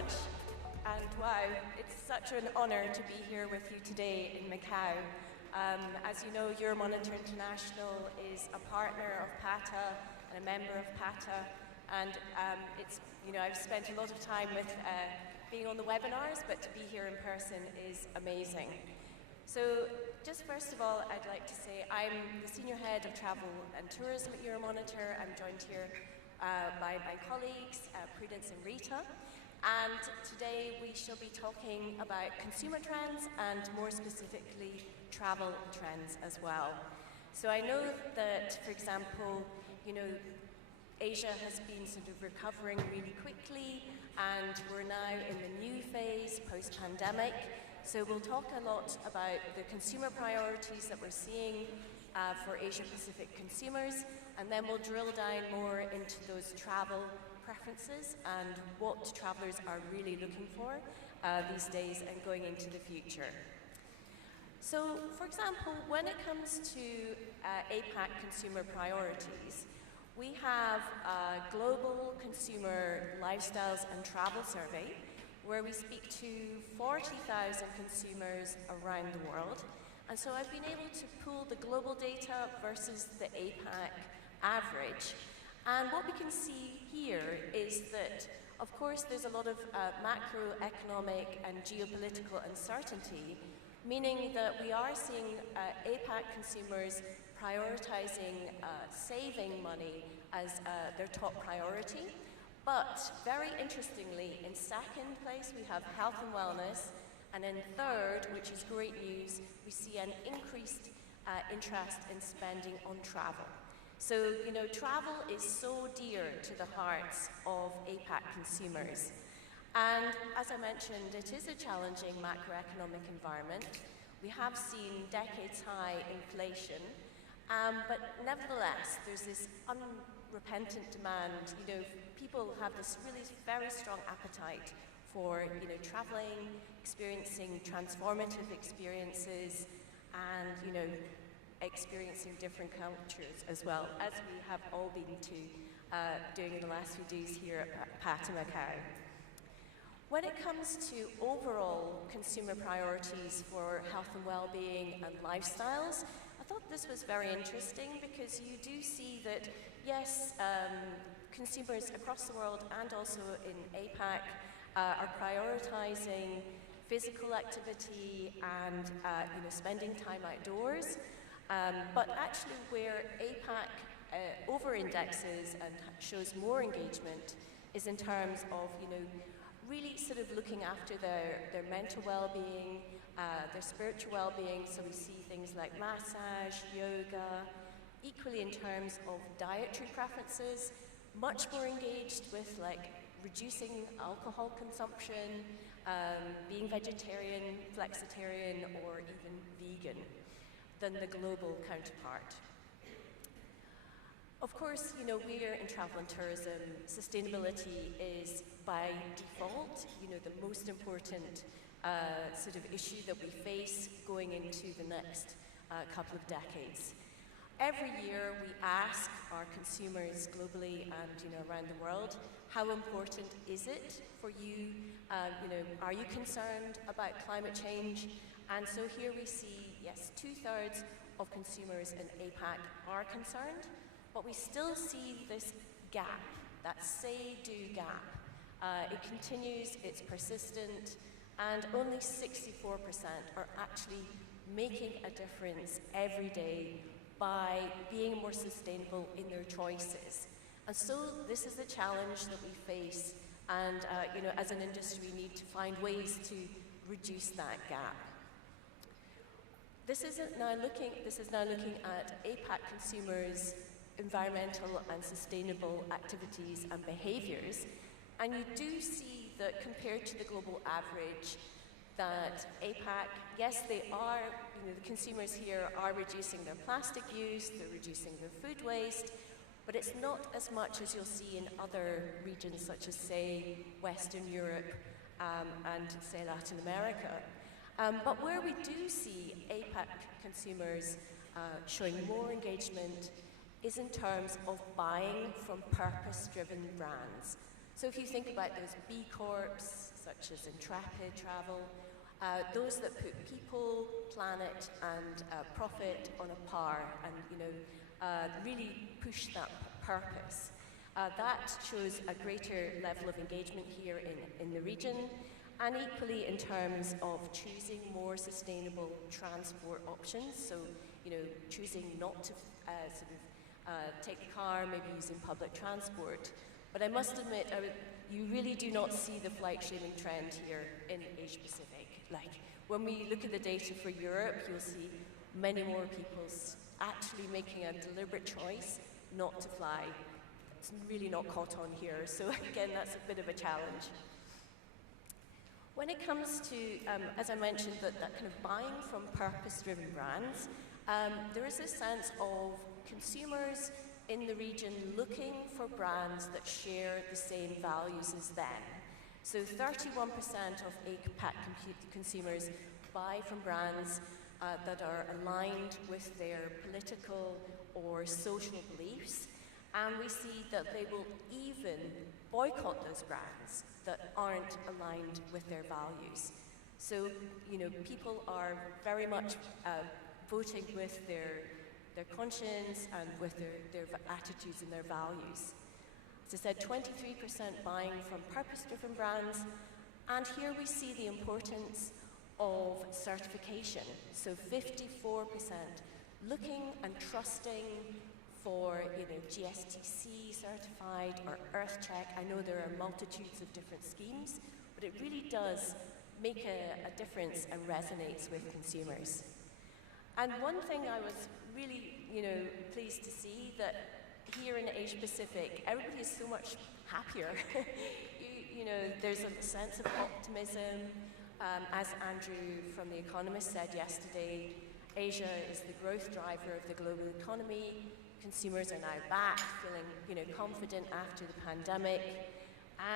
much. And wow, it's such an honor to be here with you today in Macau. As you know, Euromonitor International is a partner of PATA and a member of PATA. And I've spent a lot of time with being on the webinars, but to be here in person is amazing. So just first of all, I'd like to say I'm the Senior Head of Travel and Tourism at Euromonitor. I'm joined here by my colleagues, Prudence and Rita. And today we shall be talking about consumer trends and more specifically travel trends as well. So I know that, for example, Asia has been sort of recovering really quickly, and we're now in the new phase post-pandemic. So we'll talk a lot about the consumer priorities that we're seeing for Asia-Pacific consumers, and then we'll drill down more into those travel preferences and what travelers are really looking for these days and going into the future. So, for example, when it comes to APAC consumer priorities, we have a global consumer lifestyles and travel survey where we speak to 40,000 consumers around the world. And so I've been able to pool the global data versus the APAC average. And what we can see here is that, of course, there's a lot of macroeconomic and geopolitical uncertainty, meaning that we are seeing APAC consumers prioritizing saving money as their top priority. But very interestingly, in second place, we have health and wellness. And in third, which is great news, we see an increased interest in spending on travel. So, travel is so dear to the hearts of APAC consumers. And as I mentioned, it is a challenging macroeconomic environment. We have seen decades-high inflation, but nevertheless, there's this unrepentant demand. People have this really very strong appetite for, traveling, experiencing transformative experiences, and, experiencing different cultures as well, as we have all been doing in the last few days here at PATA Macau. When it comes to overall consumer priorities for health and well-being and lifestyles, I thought this was very interesting because you do see that, yes, consumers across the world and also in APAC are prioritizing physical activity and spending time outdoors. But actually where APAC over-indexes and shows more engagement is in terms of, really sort of looking after their mental well-being, their spiritual well-being. So we see things like massage, yoga, equally in terms of dietary preferences, much more engaged with reducing alcohol consumption, being vegetarian, flexitarian, or even vegan than the global counterpart. Of course, we're in travel and tourism. Sustainability is by default, the most important sort of issue that we face going into the next couple of decades. Every year we ask our consumers globally and around the world, how important is it for you? Are you concerned about climate change? And so here we see, yes, 2/3 of consumers in APAC are concerned, but we still see this gap, that say-do gap. It continues, it's persistent, and only 64% are actually making a difference every day by being more sustainable in their choices. And so this is a challenge that we face, and as an industry we need to find ways to reduce that gap. This is now looking at APAC consumers' environmental and sustainable activities and behaviours, and you do see that compared to the global average, that APAC, yes, they are, the consumers here are reducing their plastic use, they're reducing their food waste, but it's not as much as you'll see in other regions such as, say, Western Europe and, say, Latin America. But where we do see APAC consumers showing more engagement is in terms of buying from purpose-driven brands. So if you think about those B Corps, such as intrepid travel, those that put people, planet, and profit on a par, and really push that purpose. That shows a greater level of engagement here in the region, and equally in terms of choosing more sustainable transport options. So, choosing not to take the car, maybe using public transport. But I must admit, you really do not see the flight shaming trend here in Asia Pacific. Like, when we look at the data for Europe, you'll see many more people actually making a deliberate choice not to fly. It's really not caught on here, so again, that's a bit of a challenge. When it comes to, as I mentioned, that kind of buying from purpose-driven brands, there is a sense of consumers in the region looking for brands that share the same values as them. So 31% of APAC consumers buy from brands that are aligned with their political or social beliefs, and we see that they will even boycott those brands that aren't aligned with their values. So, people are very much voting with their conscience and with their attitudes and their values. As I said, 23% buying from purpose-driven brands, and here we see the importance of certification. So 54% looking and trusting for GSTC certified or EarthCheck. I know there are multitudes of different schemes, but it really does make a difference and resonates with consumers. And one thing I was really pleased to see that here in Asia Pacific, everybody is so much happier. There's a sense of optimism. As Andrew from The Economist said yesterday, Asia is the growth driver of the global economy. Consumers are now back, feeling confident after the pandemic,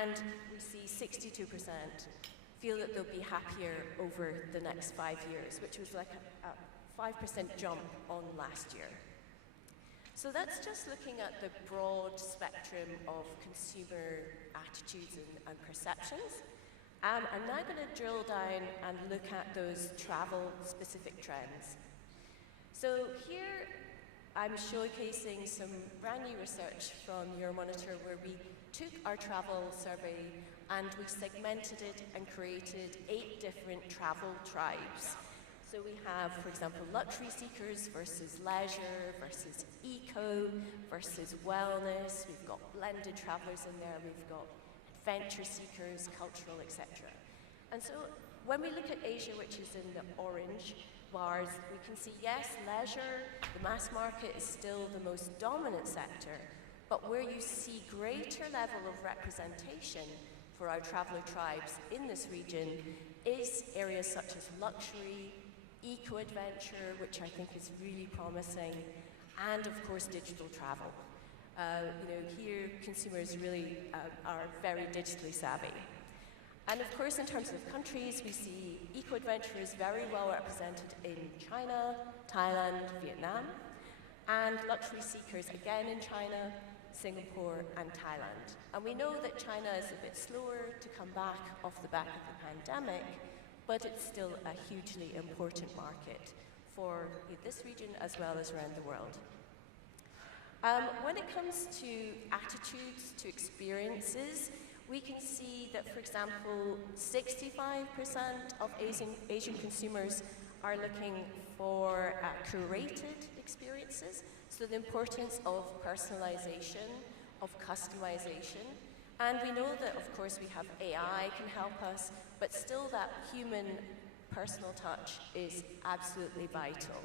and we see 62% feel that they'll be happier over the next 5 years, which was like a 5% jump on last year. So that's just looking at the broad spectrum of consumer attitudes and perceptions. I'm now going to drill down and look at those travel-specific trends. So here I'm showcasing some brand new research from Euromonitor where we took our travel survey and we segmented it and created 8 different travel tribes. So we have, for example, luxury seekers versus leisure versus eco versus wellness. We've got blended travelers in there. We've got adventure seekers, cultural, etc. And so when we look at Asia, which is in the orange bars, we can see, yes, leisure, the mass market is still the most dominant sector, but where you see greater level of representation for our traveller tribes in this region is areas such as luxury, eco-adventure, which I think is really promising, and of course digital travel. Here consumers really are very digitally savvy. And of course, in terms of countries, we see eco-adventure is very well represented in China, Thailand, Vietnam, and luxury seekers again in China, Singapore, and Thailand. And we know that China is a bit slower to come back off the back of the pandemic, but it's still a hugely important market for this region as well as around the world. When it comes to attitudes to experiences, we can see that, for example, 65% of Asian consumers are looking for curated experiences, so the importance of personalization, of customization. And we know that, of course, we have AI can help us, but still that human personal touch is absolutely vital.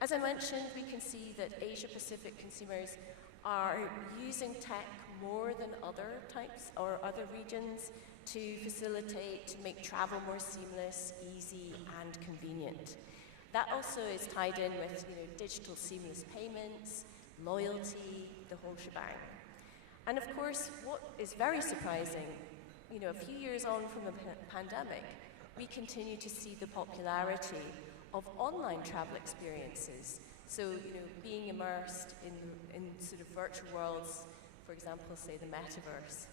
As I mentioned, we can see that Asia-Pacific consumers are using tech more than other types or other regions to facilitate, to make travel more seamless, easy, and convenient. That also is tied in with digital seamless payments, loyalty, the whole shebang. And of course, what is very surprising, a few years on from the pandemic, we continue to see the popularity of online travel experiences. So, being immersed in sort of virtual worlds, for example, say the metaverse.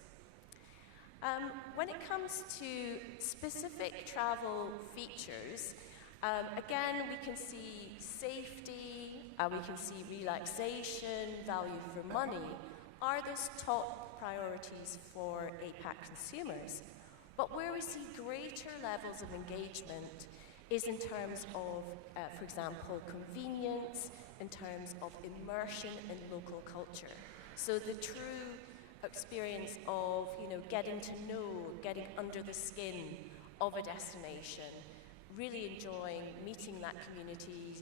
When it comes to specific travel features, again, we can see safety, we can see relaxation, value for money, are those top priorities for APAC consumers. But where we see greater levels of engagement is in terms of, for example, convenience, in terms of immersion in local culture. So the true experience of, getting to know, getting under the skin of a destination, really enjoying meeting that community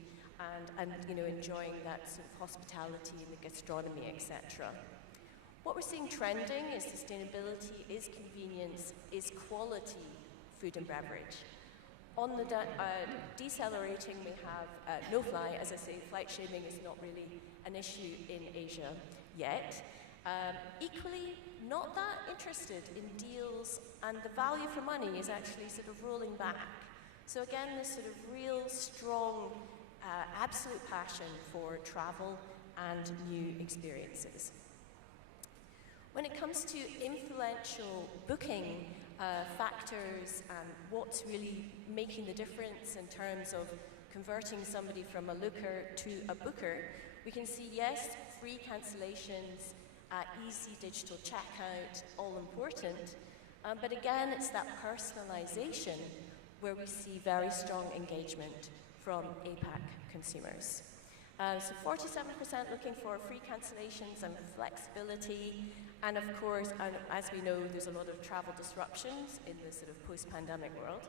and enjoying that sort of hospitality and the gastronomy, etc. What we're seeing trending is sustainability, is convenience, is quality food and beverage. On the decelerating, we have no-fly. As I say, flight shaming is not really an issue in Asia yet. Equally, not that interested in deals, and the value for money is actually sort of rolling back. So again, this sort of real strong, absolute passion for travel and new experiences. When it comes to influential booking factors and what's really making the difference in terms of converting somebody from a looker to a booker, we can see, yes, free cancellations, easy digital checkout, all important. But again, it's that personalization where we see very strong engagement from APAC consumers. So 47% looking for free cancellations and flexibility. And of course, as we know, there's a lot of travel disruptions in the sort of post-pandemic world.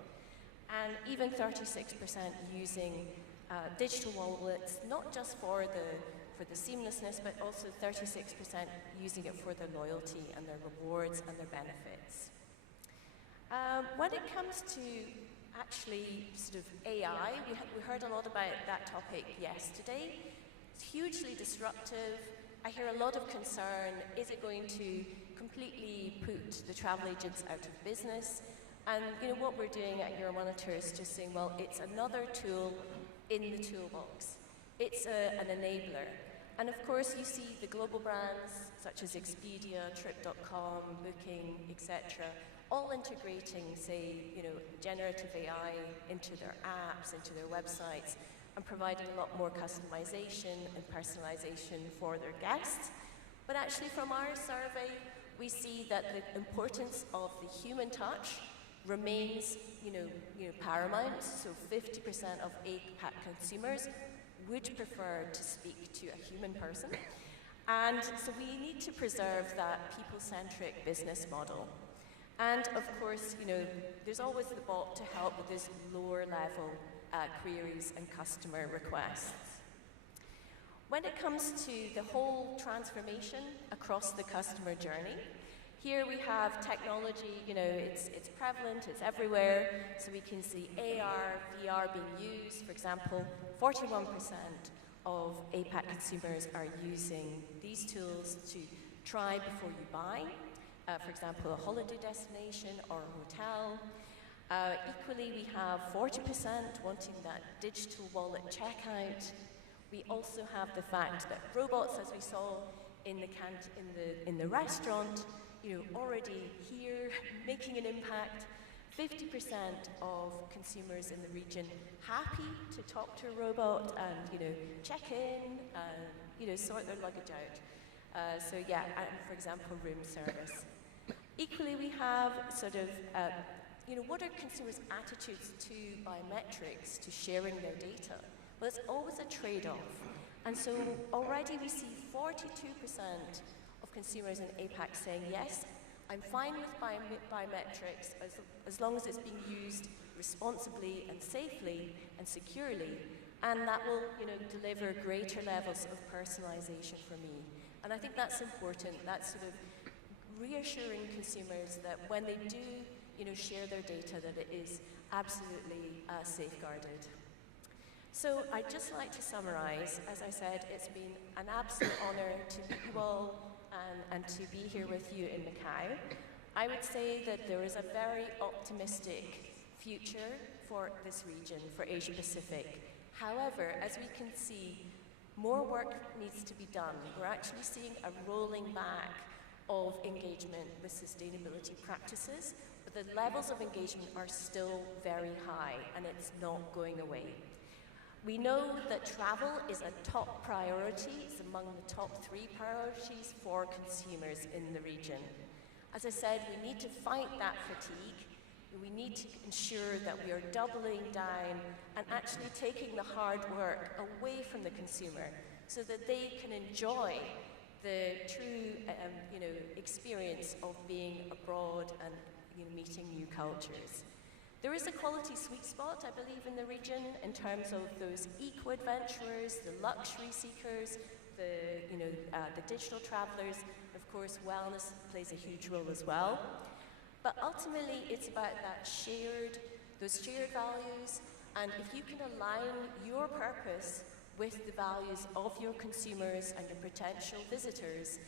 And even 36% using digital wallets, not just for the seamlessness, but also 36% using it for their loyalty and their rewards and their benefits. When it comes to actually sort of AI, we heard a lot about that topic yesterday. It's hugely disruptive. I hear a lot of concern. Is it going to completely put the travel agents out of business? And what we're doing at Euromonitor is just saying, well, it's another tool in the toolbox. It's an enabler. And of course, you see the global brands such as Expedia, Trip.com, Booking, etc., all integrating, say, generative AI into their apps, into their websites, and providing a lot more customization and personalization for their guests. But actually, from our survey, we see that the importance of the human touch remains, paramount. So 50% of APAC consumers would prefer to speak to a human person. And so we need to preserve that people-centric business model. And of course, there's always the bot to help with this lower level queries and customer requests. When it comes to the whole transformation across the customer journey, here we have technology, it's prevalent, it's everywhere, so we can see AR, VR being used. For example, 41% of APAC consumers are using these tools to try before you buy. For example, a holiday destination or a hotel. Equally, we have 40% wanting that digital wallet checkout. We also have the fact that robots, as we saw in the restaurant, already here, making an impact. 50% of consumers in the region happy to talk to a robot and, check in and, sort their luggage out. So yeah, and for example, room service. Equally, we have sort of, what are consumers' attitudes to biometrics, to sharing their data? Well, it's always a trade-off. And so already we see 42% of consumers in APAC saying, yes, I'm fine with biometrics as long as it's being used responsibly and safely and securely, and that will, deliver greater levels of personalization for me. And I think that's important. That's sort of reassuring consumers that when they do, share their data, that it is absolutely safeguarded. So I'd just like to summarize. As I said, it's been an absolute honor to meet you all and to be here with you in Macau. I would say that there is a very optimistic future for this region, for Asia Pacific. However, as we can see, more work needs to be done. We're actually seeing a rolling back of engagement with sustainability practices, but the levels of engagement are still very high, and it's not going away. We know that travel is a top priority. It's among the top 3 priorities for consumers in the region. As I said, we need to fight that fatigue. We need to ensure that we are doubling down and actually taking the hard work away from the consumer so that they can enjoy the true experience of being abroad and meeting new cultures. There is a quality sweet spot, I believe, in the region in terms of those eco-adventurers, the luxury seekers, the digital travelers. Of course, wellness plays a huge role as well. But ultimately, it's about those shared values, and if you can align your purpose with the values of your consumers and your potential visitors,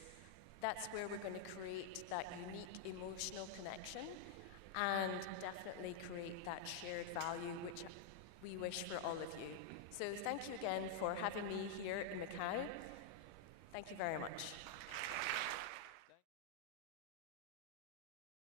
that's where we're going to create that unique emotional connection and definitely create that shared value which we wish for all of you. So thank you again for having me here in Macau. Thank you very much.